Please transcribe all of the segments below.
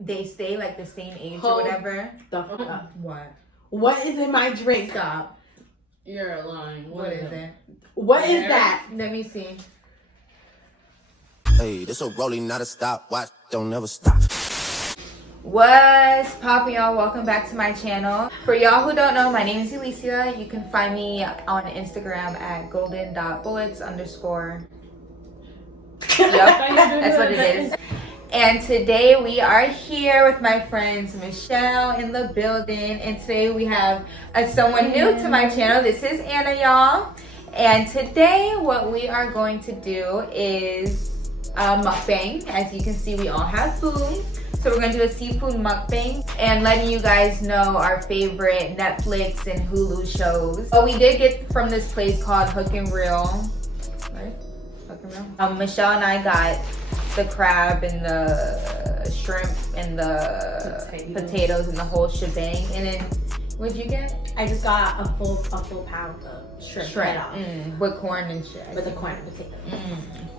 they stay like the same age or whatever. The fuck up. What is in my drink? Stop. You're lying. What is it? What is that? Let me see. Hey, this a rolling, not a stop. Watch, don't never stop. What's poppin', y'all? Welcome back to my channel. For y'all who don't know, my name is Alicia. You can find me on Instagram at golden.bullets_. Yep, that's what it is. And today we are here with my friends Michelle in the building. And today we have someone new to my channel. This is Anna, y'all. And today what we are going to do is mukbang. As you can see, we all have food. So we're going to do a seafood mukbang and letting you guys know our favorite Netflix and Hulu shows. But we did get from this place called Hook and Reel. Right? Hook and Reel. Michelle and I got the crab and the shrimp and the potatoes and the whole shebang. And then, what'd you get? I just got a full pound of shrimp. With corn and shit. With the corn and potatoes.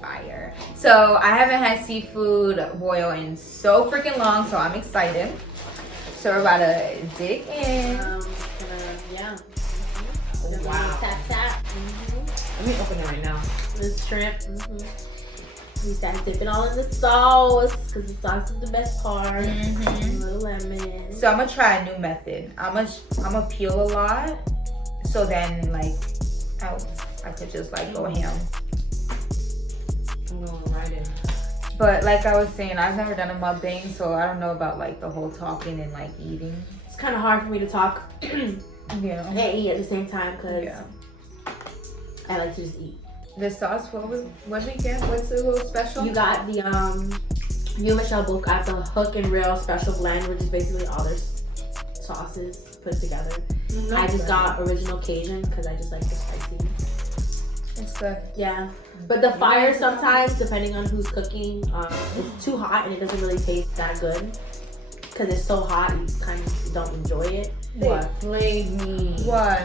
Fire. So I haven't had seafood boil in so freaking long, so I'm excited. So we're about to dig in. Yeah. Wow. Tap tap. Let me open it right now. This shrimp. We start dipping all in the sauce because the sauce is the best part. A little lemon. So I'm gonna try a new method. I'm gonna peel a lot, so then like I could just like go ham. I'm going right in. But like I was saying, I've never done a mukbang, so I don't know about like the whole talking and like eating. It's kind of hard for me to talk and eat at the same time because I like to just eat. The sauce, what did we get? What's the little special? You got the you and Michelle both got the Hook and Reel special blend, which is basically all their sauces put together. I just got original Cajun because I just like the spicy. It's good. Yeah, but the fire sometimes, depending on who's cooking, it's too hot and it doesn't really taste that good because it's so hot you kind of don't enjoy it. They played me. What?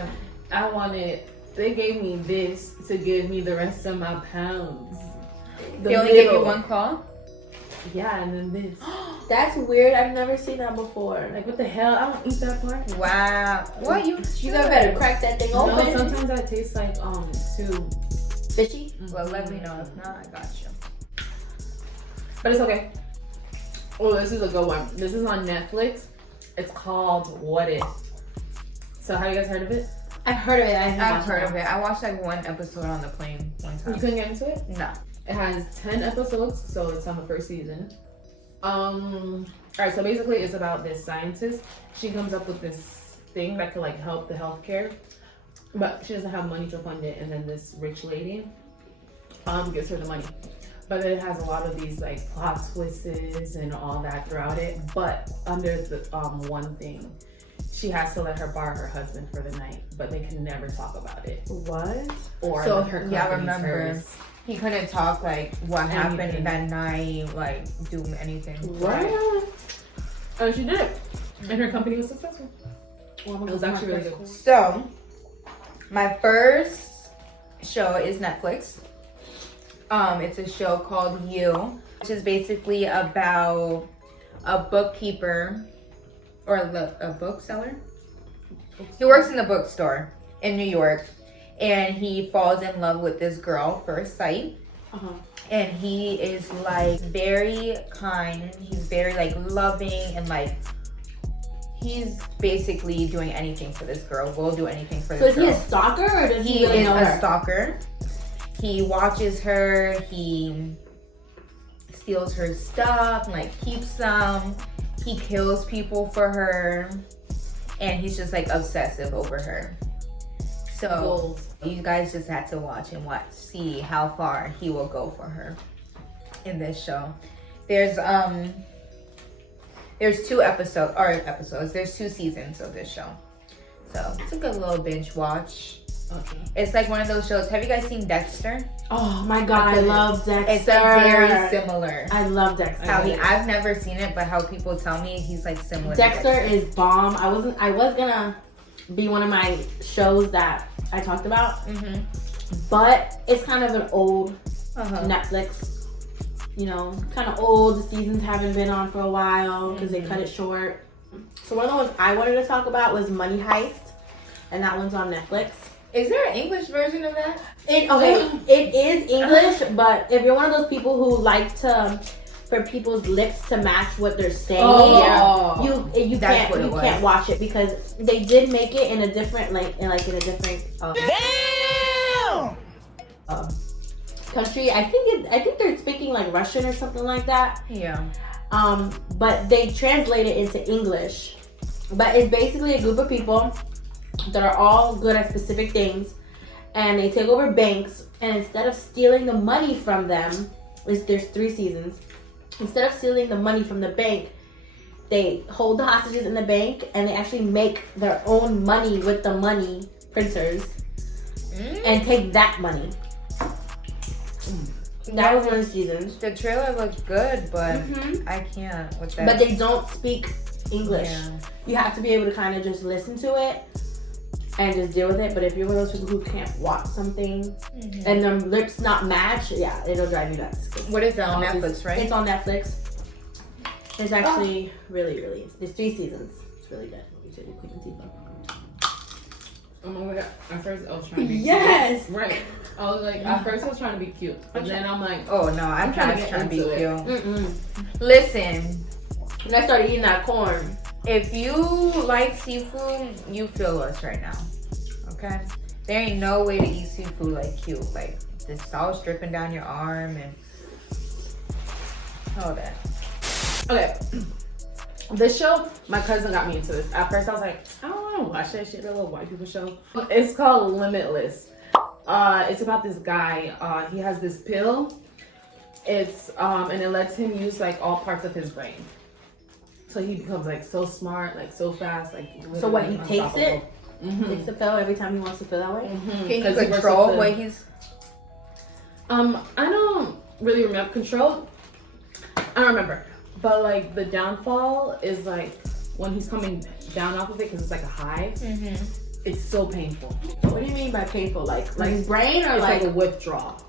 I wanted. They gave me this to give me the rest of my pounds. They only gave you one claw? Yeah, and then this. That's weird. I've never seen that before. Like, what the hell? I don't eat that part. Wow. What? You guys better crack that thing open. No, sometimes that tastes like too fishy. Well, let me know. If not, I got you. But it's okay. Oh, this is a good one. This is on Netflix. It's called What If. So, have you guys heard of it? I've heard of it. I've heard of it. I watched like one episode on the plane one time. You couldn't get into it? No. It has 10 episodes, so it's on the first season. Alright, so basically it's about this scientist. She comes up with this thing that could like help the healthcare, but she doesn't have money to fund it, and then this rich lady gives her the money. But it has a lot of these like plot twists and all that throughout it. But under the one thing, she has to let her borrow her husband for the night, but they can never talk about it. What? Or so her yeah, I remember. hers. He couldn't talk like what happened that night, like do anything. Right. And she did it. And her company was successful. Well, it was actually really good. So, my first show is Netflix. It's a show called You, which is basically about a bookkeeper or a bookseller. He works in the bookstore in New York, and he falls in love with this girl first sight. And he is like very kind. He's very like loving, and like he's basically doing anything for this girl. Will do anything for this girl. So is he a stalker, or does he really know her? He is a stalker. He watches her. He steals her stuff, like keeps some. He kills people for her, and he's just like obsessive over her. So you guys just had to watch and see how far he will go for her in this show. There's 2 episodes. There's 2 seasons of this show, so it's a good little binge watch. Okay. It's like one of those shows. Have you guys seen Dexter? Oh my god, I love Dexter. It's like very similar. I love Dexter. I've never seen it, but how people tell me he's like similar. Dexter is bomb. I was gonna be one of my shows that I talked about, but it's kind of an old Netflix you know, kind of old. The seasons haven't been on for a while because they cut it short. So one of the ones I wanted to talk about was Money Heist, and that one's on Netflix. Is there an English version of that? It is English, but if you're one of those people who like for people's lips to match what they're saying, you can't watch it because they did make it in a different country. I think they're speaking like Russian or something like that. Yeah. But they translate it into English. But it's basically a group of people that are all good at specific things, and they take over banks, and instead of stealing the money from them, there's 3 seasons. Instead of stealing the money from the bank, they hold the hostages in the bank, and they actually make their own money with the money printers and take that money. That was one of the seasons. The trailer looks good, but I can't with that. But they don't speak English. Yeah. You have to be able to kind of just listen to it and just deal with it. But if you're one of those people who can't watch something and their lips not match, yeah, it'll drive you nuts. What is that on Netflix, right? It's on Netflix. It's actually really, there's 3 seasons. It's really good. Oh my god! At first I was trying to be yes. cute. Right. I was like, at first I was trying to be cute, but then I'm like, oh no, I'm trying to be into cute. Listen, when I started eating that corn, if you like seafood, you feel us right now. Okay, there ain't no way to eat seafood like cute. Like the sauce dripping down your arm and all that. okay. This show, my cousin got me into this. At first I was like, I don't want to watch that shit, that little white people show. It's called Limitless. It's about this guy. He has this pill. It's and it lets him use like all parts of his brain. So he becomes like so smart, like so fast, like. So what, he takes it? Takes the pill every time he wants to feel that way? Can you control what he's? I don't really remember control. I don't remember, but like the downfall is like when he's coming down off of it because it's like a high. It's so painful. What do you mean by painful? Like his brain or it's like a withdrawal?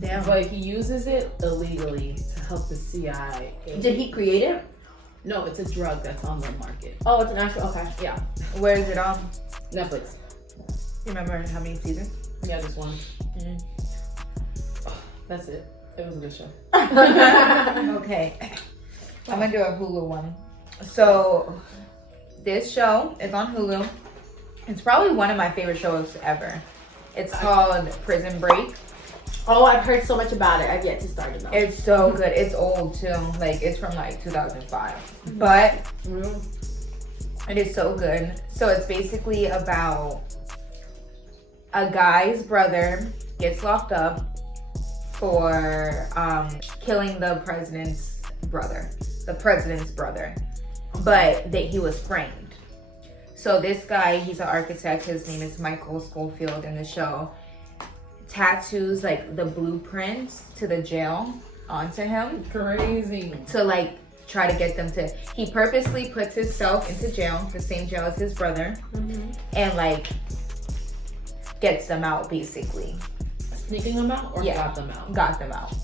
Damn. But he uses it illegally to help the CIA. Did he create it? No, it's a drug that's on the market. Oh, it's an actual. Okay. Yeah. Where is it on? Netflix. You remember how many seasons? Yeah, just one. That's it. It was a good show. Okay. I'm gonna do a Hulu one. So this show is on Hulu. It's probably one of my favorite shows ever. It's called Prison Break. Oh, I've heard so much about it. I've yet to start it though. It's so good. It's old too. Like it's from like 2005. But it is so good. So it's basically about a guy's brother gets locked up for killing the president's brother. But he was framed. So this guy, he's an architect. His name is Michael Schofield in the show. Tattoos like the blueprints to the jail onto him. Crazy. To like try to get them to. He purposely puts himself into jail, the same jail as his brother, and like gets them out basically. Sneaking them out or got them out? Got them out.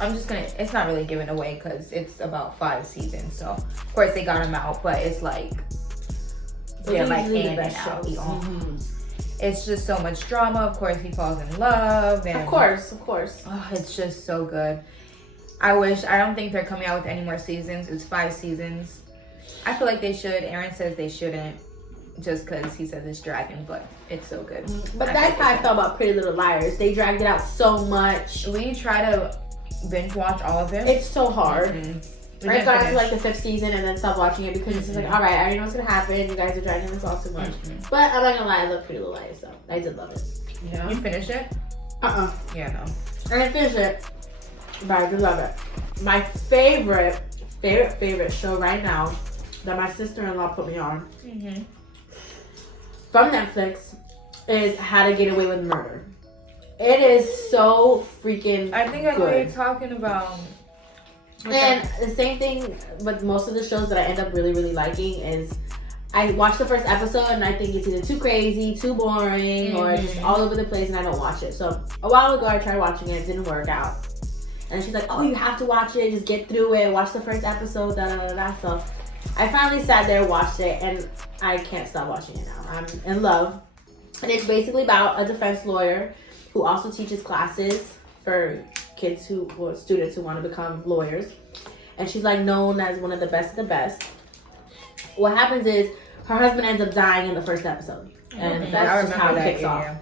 I'm just gonna, it's not really given away because it's about 5 seasons. So of course they got him out, but it's like, they're like in and out. It's just so much drama. Of course he falls in love. And of course. Oh, it's just so good. I don't think they're coming out with any more seasons. It's 5 seasons. I feel like they should. Aaron says they shouldn't just because he says it's dragging, but it's so good. But that's how I felt about Pretty Little Liars. They dragged it out so much. We try to binge watch all of it. It's so hard. I got into like the 5th season and then stopped watching it because it's just like, all right, I already know what's gonna happen. You guys are dragging this all too much. But I'm not gonna lie, I love Pretty Little Liars, so I did love it. Yeah. You finished it? Yeah, no. I didn't finish it, but I do love it. My favorite show right now that my sister-in-law put me on from Netflix is How to Get Away with Murder. It is so freaking I think I know what good. you're talking about. And the same thing with most of the shows that I end up really, really liking is I watched the first episode and I think it's either too crazy, too boring, or just all over the place, and I don't watch it. So a while ago I tried watching it, it didn't work out. And she's like, oh, you have to watch it, just get through it, watch the first episode, da da da da. So I finally sat there, watched it, and I can't stop watching it now. I'm in love. And it's basically about a defense lawyer who also teaches classes for kids students who want to become lawyers. And she's like known as one of the best of the best. What happens is her husband ends up dying in the first episode. And that's just how it kicks off.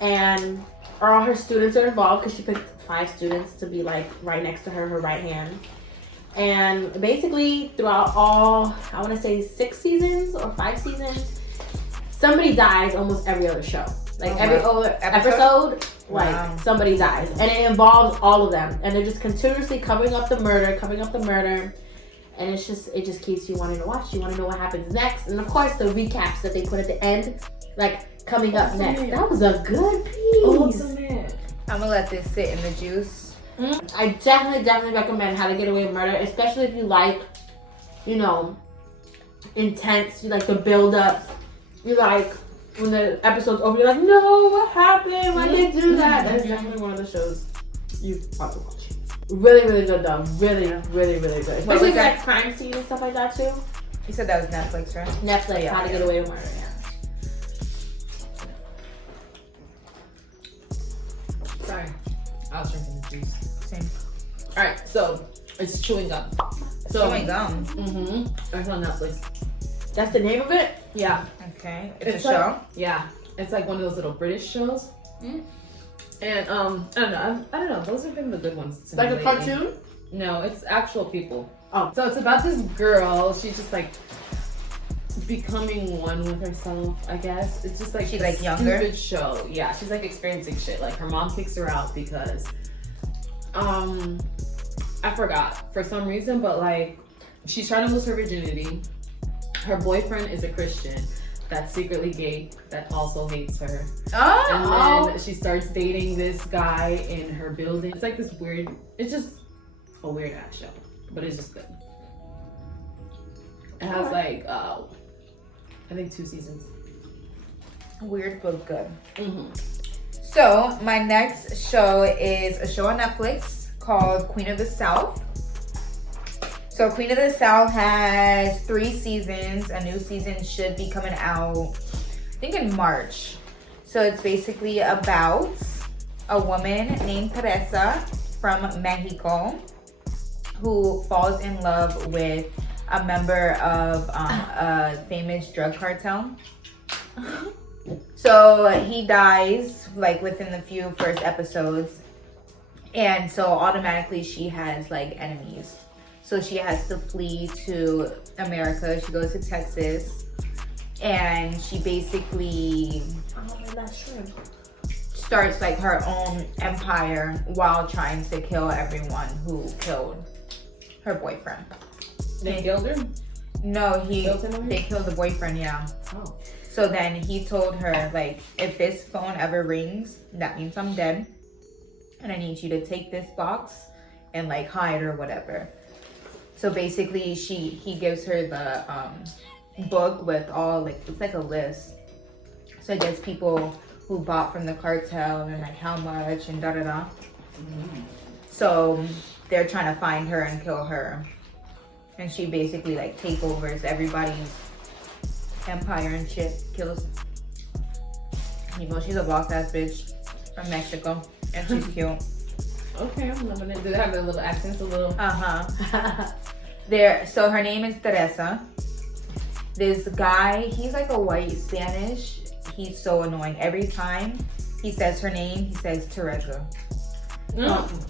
And all her students are involved because she picked 5 students to be like right next to her right hand. And basically throughout all, I want to say 6 seasons or 5 seasons, somebody dies almost every other show. Like every other episode, like somebody dies. And it involves all of them. And they're just continuously covering up the murder. And it just keeps you wanting to watch. You want to know what happens next. And of course the recaps that they put at the end, like coming up next. That was a good piece. I'm gonna let this sit in the juice. I definitely recommend How to Get Away with Murder, especially if you like, you know, intense, you like the build-up, you like when the episode's over, you're like, no, what happened? Why did they do that? That is definitely one of the shows you want to watch. Really, really good though. Really, really, really good. Especially if you like crime scene and stuff like that too. You said that was Netflix, right? Netflix, yeah, How to Get Away with Murder, yeah. Sorry, I was drinking the juice. Same. All right, so it's chewing gum. Chewing gum. It's on Netflix. That's the name of it? Yeah. Okay. It's a like, show? Yeah. It's like one of those little British shows. And I don't know. Those have been the good ones. Like a cartoon? No, it's actual people. Oh. So it's about this girl. She's just like becoming one with herself, I guess. It's just like she's like younger. Stupid show. Yeah, she's like experiencing shit. Like her mom kicks her out because I forgot for some reason, but like she's trying to lose her virginity. Her boyfriend is a Christian that's secretly gay that also hates her. And then she starts dating this guy in her building. It's like this weird, it's just a weird ass show, but it's just good. It has like I think 2 seasons. Weird but good. So my next show is a show on Netflix called Queen of the South. So Queen of the South has 3 seasons. A new season should be coming out, I think, in March. So it's basically about a woman named Teresa from Mexico who falls in love with a member of a famous drug cartel. So he dies like within the few first episodes. And so automatically she has like enemies. So she has to flee to America. She goes to Texas. And she basically starts like her own empire while trying to kill everyone who killed her boyfriend. They killed her? No, they killed the boyfriend, yeah. Oh. So then he told her, like, if this phone ever rings, that means I'm dead. And I need you to take this box and like hide or whatever. So basically he gives her the book with all like, it's like a list. So it gets people who bought from the cartel and like how much and da-da-da. So they're trying to find her and kill her. And she basically like takeovers everybody's empire and shit. Kills. You know, she's a boss ass bitch from Mexico. And she's cute. Okay, I'm loving it. Do they have their little accents a little? So her name is Teresa. This guy, he's like a white Spanish. He's so annoying. Every time he says her name, he says Teresa.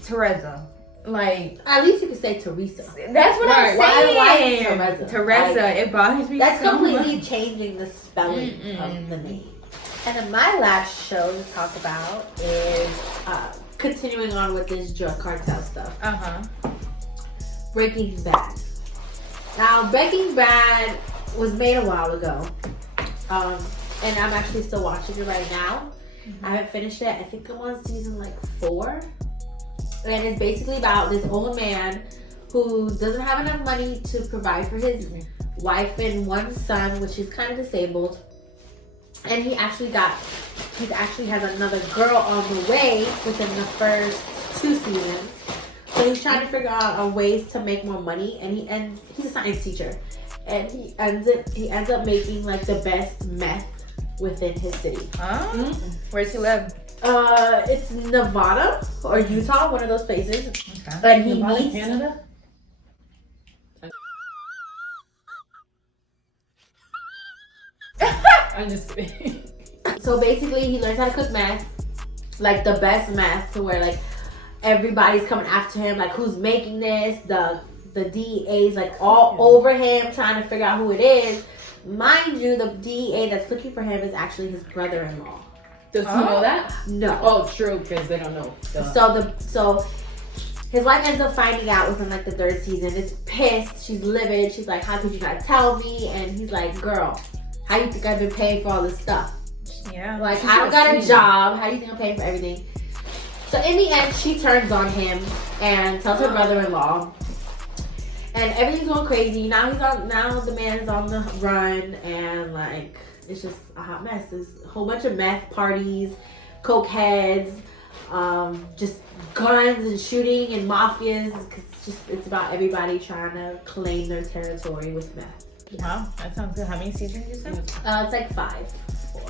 Teresa. Like, at least you can say Teresa. That's what I'm saying. Why Teresa? Teresa, like, it bothers me. That's so completely much. changing the spelling of the name. And then my last show to talk about is continuing on with this drug cartel stuff. Breaking Bad. Now, Breaking Bad was made a while ago. And I'm actually still watching it right now. I haven't finished it. I think I'm on season like 4. And it's basically about this old man who doesn't have enough money to provide for his wife and one son, which is kind of disabled. And he actually has another girl on the way within the first 2 seasons. So he's trying to figure out ways to make more money, and he's a science teacher, and he ends up making like the best meth within his city. Where's he live? It's Nevada or Utah, one of those places. Okay. But he Nevada, meets Canada. I'm just kidding. So basically, he learns how to cook meth, like the best meth, to where like everybody's coming after him, like who's making this. The DEA's like all over him, trying to figure out who it is. Mind you, the DEA that's looking for him is actually his brother-in-law. Does he know that? No. Oh, true, because they don't know. So his wife ends up finding out within like the 3rd season. Is pissed. She's livid. She's like, "How could you not tell me?" And he's like, "Girl, how do you think I've been paying for all this stuff? Yeah. Like, I don't got a job. How do you think I'm paying for everything?" So in the end, she turns on him and tells her brother-in-law, and everything's going crazy. Now the man's on the run, and like it's just a hot mess. There's a whole bunch of meth parties, coke heads, just guns and shooting and mafias. It's about everybody trying to claim their territory with meth. Wow, that sounds good. How many seasons you said? It's like 4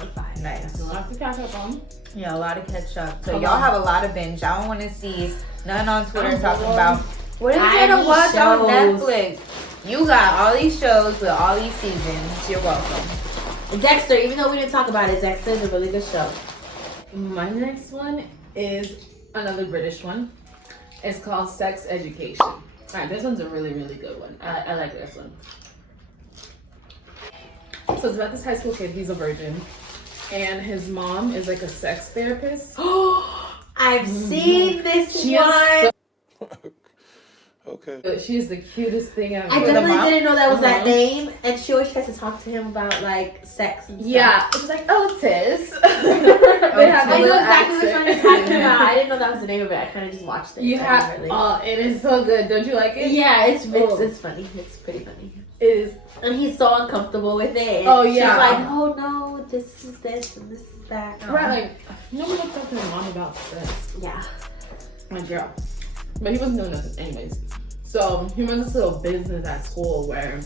or 5. Nice. A lot to catch up on. Yeah, a lot of catch up. So y'all have a lot of binge. I don't want to see none on Twitter talking about what is there to watch on Netflix. You got all these shows with all these seasons. You're welcome. Dexter, even though we didn't talk about it, Dexter is a really good show. My next one is another British one. It's called Sex Education. Alright, this one's a really, really good one. I like this one. So it's about this high school kid. He's a virgin. And his mom is like a sex therapist. I've seen this She one. is Okay. She's the cutest thing ever. I definitely didn't know that was that name, and she always tries to talk to him about like sex and stuff. Yeah, it was like Otis. I know exactly which one you're talking about. I didn't know that was the name of it. I kind of just watched it. You have, oh, it is so good. Don't you like it? Yeah, it's funny. It's pretty funny. It is. And he's so uncomfortable with it. Oh, yeah. She's like, "Oh no, this is this and this is that." Right, like, no one talked to his mom about sex. Yeah. My girl. But he wasn't doing nothing anyways. So he runs this little business at school where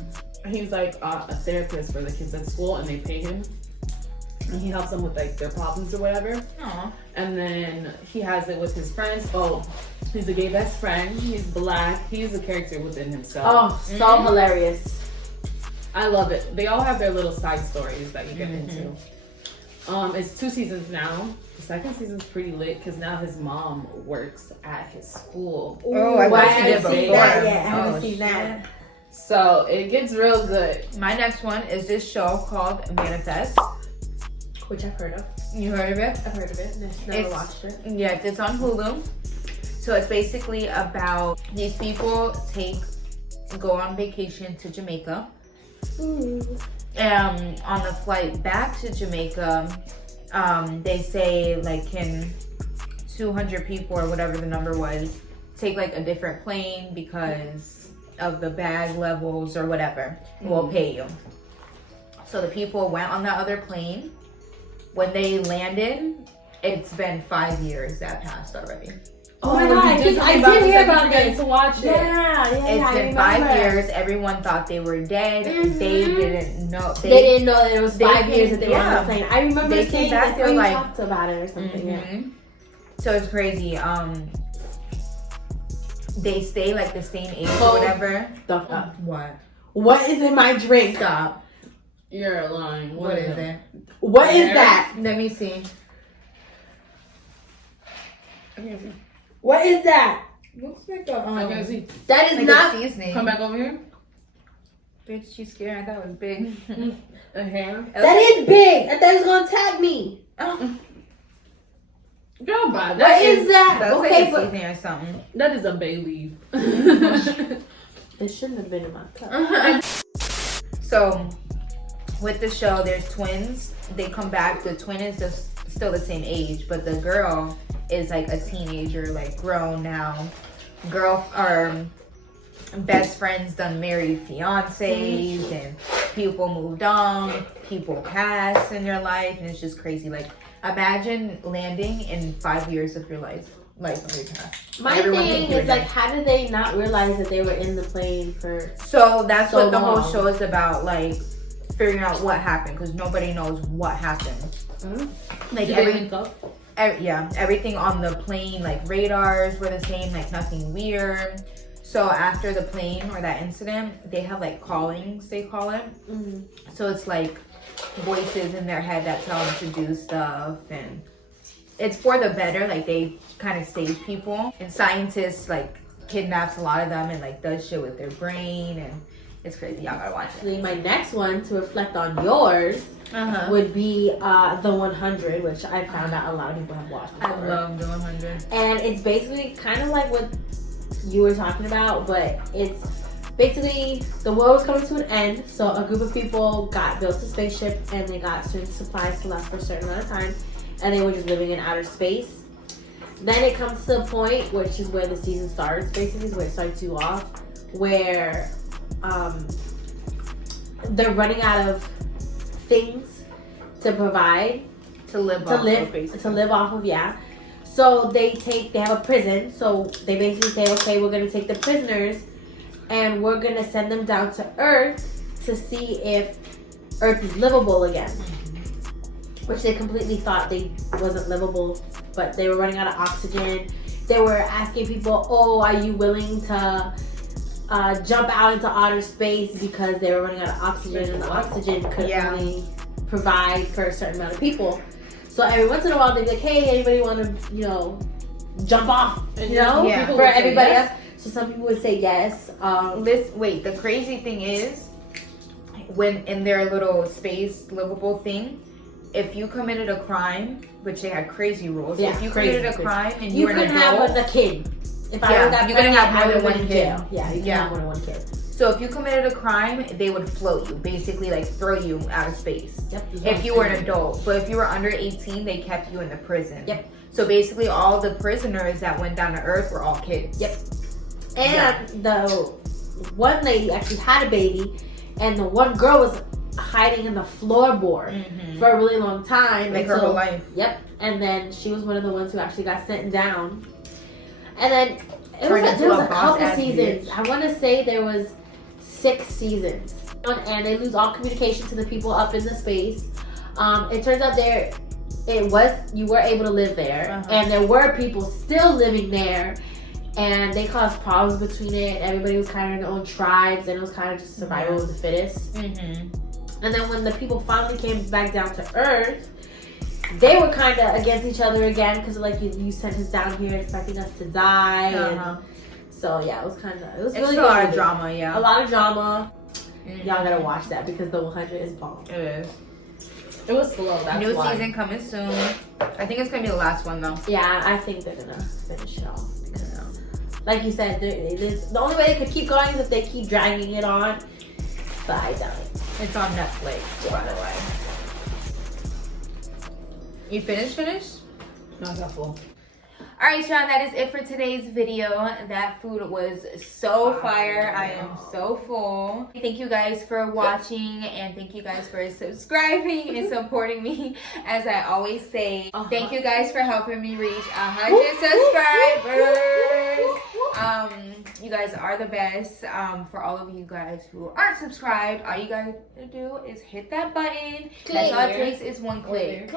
he's like a therapist for the kids at school, and they pay him. And he helps them with like their problems or whatever. Aww. And then he has it with his friends. Oh, he's a gay best friend. He's black. He's a character within himself. Oh, so hilarious. I love it. They all have their little side stories that you get into. It's 2 seasons now. The 2nd season's pretty lit because now his mom works at his school. Oh, I haven't watched it seen that before. yet. I haven't Oh, seen that. So it gets real good. My next one is this show called Manifest. Which I've heard of. You heard of it? I've heard of it. Never watched it. Yes, it's on Hulu. So it's basically about these people go on vacation to Jamaica. On the flight back to Jamaica, they say like can 200 people or whatever the number was take like a different plane because of the bag levels or whatever. We'll pay you. So the people went on the other plane. When they landed, it's been 5 years that passed already. Oh my god, I did hear about this. this. To watch it. Yeah, It's been 5 years. Everyone thought they were dead. They didn't know. They didn't know that it was 5 years that they were on the plane. I remember They seeing came back, this they're when you like- talked about it or something. Yeah. So it's crazy. They stay like the same age or whatever. What? What is in my drink? Stop. You're lying. What is it? What is that? Let me see. What is that? Looks like I can't see. That is like not. a seasoning. Come back over here. Bitch, she's scared. I thought it was big. A hair. That is big. I thought it was gonna tag me. Oh, Girl, bye. What is that? that's Okay, like a but seasoning or something. That is a bay leaf. it shouldn't have been in my cup. So, with the show, there's twins. They come back. The twin is just still the same age, but the girl is like a teenager, like grown now. best friends done married fiancés, and people moved on, people passed in their life, and it's just crazy. Like, imagine landing in 5 years of your life when they pass. My thing is, like, how did they not realize that they were in the plane for so that's so what the long? whole show is about, like, figuring out what happened, because nobody knows what happened. Like, everything on the plane, like, radars were the same, like, nothing weird. So after the plane or that incident, they have, like, callings, they call it. So it's like voices in their head that tell them to do stuff, and it's for the better. Like, they kind of save people, and scientists, like, kidnaps a lot of them and, like, does shit with their brain, and it's crazy. Y'all gotta watch it. Actually, my next one to reflect on yours would be the 100, which I found out a lot of people have watched before. I love the 100. And it's basically kind of like what you were talking about, but it's basically the world was coming to an end. So a group of people built a spaceship, and they got certain supplies to last for a certain amount of time, and they were just living in outer space. Then it comes to a point, which is where the season starts, basically is where it starts you off, where they're running out of things to provide to live off of. So they have a prison. So they basically say, okay, we're gonna take the prisoners and we're gonna send them down to Earth to see if Earth is livable again. Which they completely thought they wasn't livable, but they were running out of oxygen. They were asking people, oh, are you willing to jump out into outer space, because they were running out of oxygen, and the oxygen couldn't really provide for a certain amount of people. So every once in a while they'd be like, hey, anybody want to, jump off, for everybody else. So some people would say yes. The crazy thing is, when in their little space livable thing, if you committed a crime, which they had crazy rules, if you committed a crime and you were an adult, have a kid. If I got you couldn't have more than one kid. Yeah, you can have more than one kid. So if you committed a crime, they would float you, basically, like, throw you out of space. Yep. If you were an adult. But if you were under 18, they kept you in the prison. Yep. So basically all the prisoners that went down to Earth were all kids. Yep. And the one lady actually had a baby, and the one girl was hiding in the floorboard for a really long time. Like her whole life. Yep. And then she was one of the ones who actually got sent down. And then there was a couple seasons. I want to say there was 6 seasons. And they lose all communication to the people up in the space. It turns out you were able to live there. And there were people still living there. And they caused problems between it. Everybody was kind of in their own tribes. And it was kind of just survival of the fittest. And then when the people finally came back down to Earth, they were kind of against each other again, because like you sent us down here expecting us to die. And so yeah, it was really a lot of drama. A lot of drama. Y'all gotta watch that, because the 100 is bomb. It is. It was slow. That's New why. season coming soon. I think it's gonna be the last one though. Yeah, I think they're gonna finish it off. Because, like you said, the only way they could keep going is if they keep dragging it on. But I doubt it. It's on Netflix, by the way. You finished? No, I got full. All right, Sean, that is it for today's video. That food was so fire. I am so full. Thank you guys for watching, and thank you guys for subscribing and supporting me. As I always say, thank you guys for helping me reach 100 subscribers. You guys are the best. For all of you guys who aren't subscribed, all you guys to do is hit that button. That's all it takes is one click.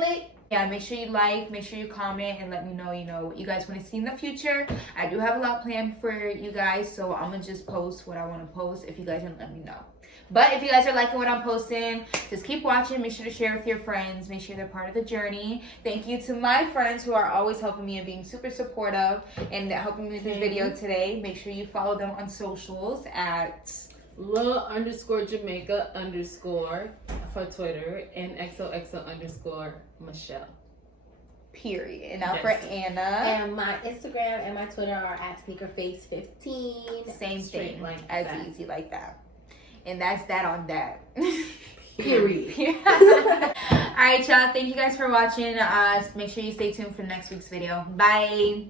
Yeah, make sure you like, make sure you comment, and let me know, what you guys want to see in the future. I do have a lot planned for you guys, so I'm going to just post what I want to post if you guys can let me know. But if you guys are liking what I'm posting, just keep watching. Make sure to share with your friends. Make sure they're part of the journey. Thank you to my friends who are always helping me and being super supportive and helping me with this video today. Make sure you follow them on socials at Lil_Jamaica_ for Twitter, and XOXO_ Michelle. Period. And now for Anna. And my Instagram and my Twitter are at sneakerface15. Same thing. Easy like that. And that's that on that. Period. All right, y'all. Thank you guys for watching. Make sure you stay tuned for next week's video. Bye.